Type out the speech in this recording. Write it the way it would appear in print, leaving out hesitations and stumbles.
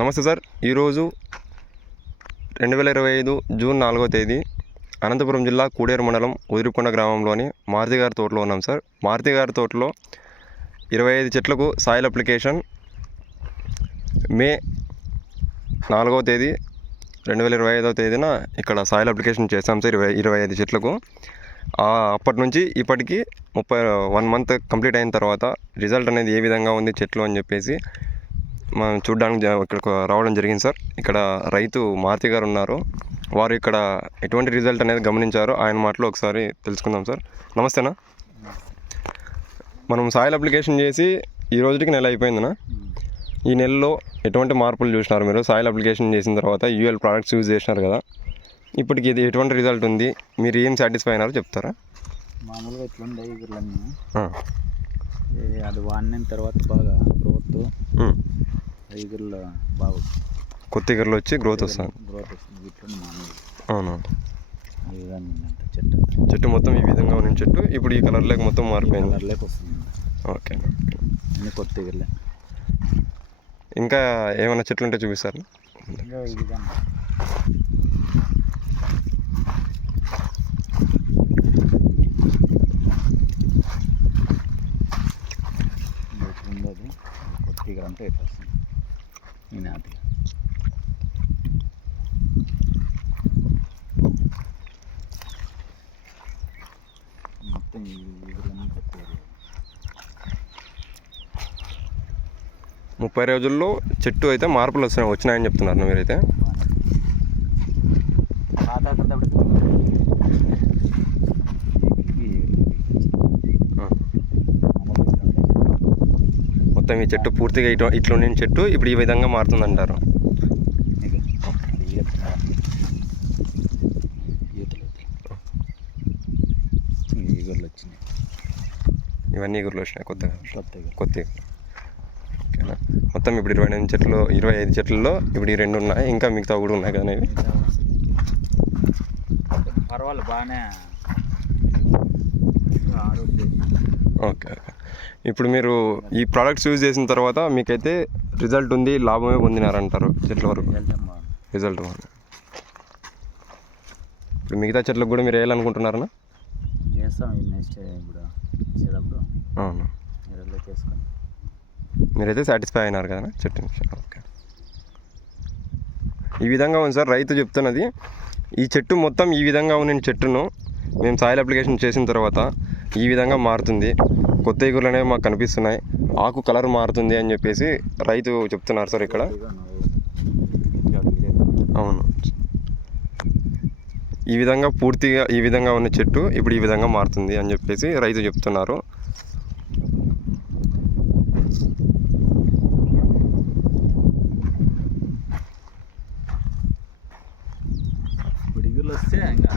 నమస్తే సార్. ఈరోజు 2025 జూన్ 4వ తేదీ అనంతపురం జిల్లా కూడేరు మండలం ఉదిరికొండ గ్రామంలోని మారుతి గారి తోటలో ఉన్నాం సార్. మారుతి గారి తోటలో 25 చెట్లకు సాయిల్ అప్లికేషన్ మే 4వ తేదీ 2025వ తేదీన ఇక్కడ సాయిల్ అప్లికేషన్ చేస్తాం సార్ 25 చెట్లకు. అప్పటి నుంచి ఇప్పటికీ 1 మంత్ కంప్లీట్ అయిన తర్వాత రిజల్ట్ అనేది ఏ విధంగా ఉంది చెట్లు అని చెప్పేసి మనం చూడడానికి ఇక్కడికి రావడం జరిగింది సార్. ఇక్కడ రైతు మారుతి గారు ఉన్నారు. వారు ఇక్కడ ఎటువంటి రిజల్ట్ అనేది గమనించారో ఆయన మాటలో ఒకసారి తెలుసుకుందాం సార్. నమస్తేనా. మనం సాయిల్ అప్లికేషన్ చేసి ఈ రోజుకి నెల అయిపోయిందనా? ఈ నెలలో ఎటువంటి మార్పులు చూసినారు మీరు? సాయిల్ అప్లికేషన్ చేసిన తర్వాత యూఎల్ ప్రోడక్ట్స్ యూజ్ చేసినారు కదా, ఇప్పటికి ఇది ఎటువంటి రిజల్ట్ ఉంది, మీరు ఏం సాటిస్ఫై అయినారో చెప్తారా? మామూలుగా ఇట్లుండే ఇగుర్లన్నీ అది వాడిన తర్వాత బాగా గ్రోత్ ఇగుర్లు బాగా కొత్త ఇగుర్లు వచ్చి గ్రోత్ వస్తుంది. ఇట్లుండి మామూలు అవునవును. ఈ విధంగా ఉందంట చెట్టు మొత్తం ఈ విధంగా ఉన్న చెట్టు ఇప్పుడు ఈ కలర్లోకి మొత్తం మారిపోయింది. కలర్లోకి వస్తుంది. ఓకే. అన్ని కొత్త ఇగుర్లే. ఇంకా ఏమైనా చెట్లు ఉంటే చూపిస్తారు? ఇంకా ఈ విధంగా ఉండదు. కొత్త ఇగురు అంటే ఎట్లా వస్తుంది ఈ నాటిగా. మొత్తం ఈ ఇగుర్లన్నీ కొత్త ఇగురు. 30 రోజుల్లో చెట్టు అయితే మార్పులు వచ్చినాయని చెప్తున్నారు మీరైతే? మొత్తం ఈ చెట్టు పూర్తిగా ఇట్లా నేను చెట్టు ఇప్పుడు ఈ విధంగా మారుతుందంటారు. ఇవన్నీ ఇగుర్లు వచ్చినాయి కొత్తగా. ఓకేనా. మొత్తం ఇప్పుడు 25 చెట్లలో ఇప్పుడు ఈ 2 ఉన్నాయి, ఇంకా మిగతా కూడా ఉన్నాయి కదా ఇవి? పర్వాలేదు, బాగానే. ఓకే. ఇప్పుడు మీరు ఈ ప్రోడక్ట్స్ యూజ్ చేసిన తర్వాత మీకైతే రిజల్ట్ ఉంది, లాభమే పొందినారంటారు చెట్ల వరకు? రిజల్ట్ బాగుంది. ఇప్పుడు మిగతా చెట్లకు కూడా మీరు వేయాలనుకుంటున్నారనా? చేస్తాం నెక్స్ట్ ఇప్పుడు చేసేటప్పుడు. అవును. చేసుకొని మీరైతే సాటిస్ఫై అయినారు కదా చెట్టు నుంచి? ఓకే. ఈ విధంగా ఉంది సార్ రైతు చెప్తున్నది. ఈ చెట్టు మొత్తం ఈ విధంగా ఉన్న చెట్టును మేము సాయిల్ అప్లికేషన్ చేసిన తర్వాత ఈ విధంగా మారుతుంది, కొత్త ఇగుర్లు అనేవి మాకు కనిపిస్తున్నాయి, ఆకు కలర్ మారుతుంది అని చెప్పేసి రైతు చెప్తున్నారు సార్ ఇక్కడ. అవును. ఈ విధంగా పూర్తిగా ఈ విధంగా ఉన్న చెట్టు ఇప్పుడు ఈ విధంగా మారుతుంది అని చెప్పేసి రైతు చెప్తున్నారు. ఇప్పుడు ఇగుర్లు వస్తే ఇంకా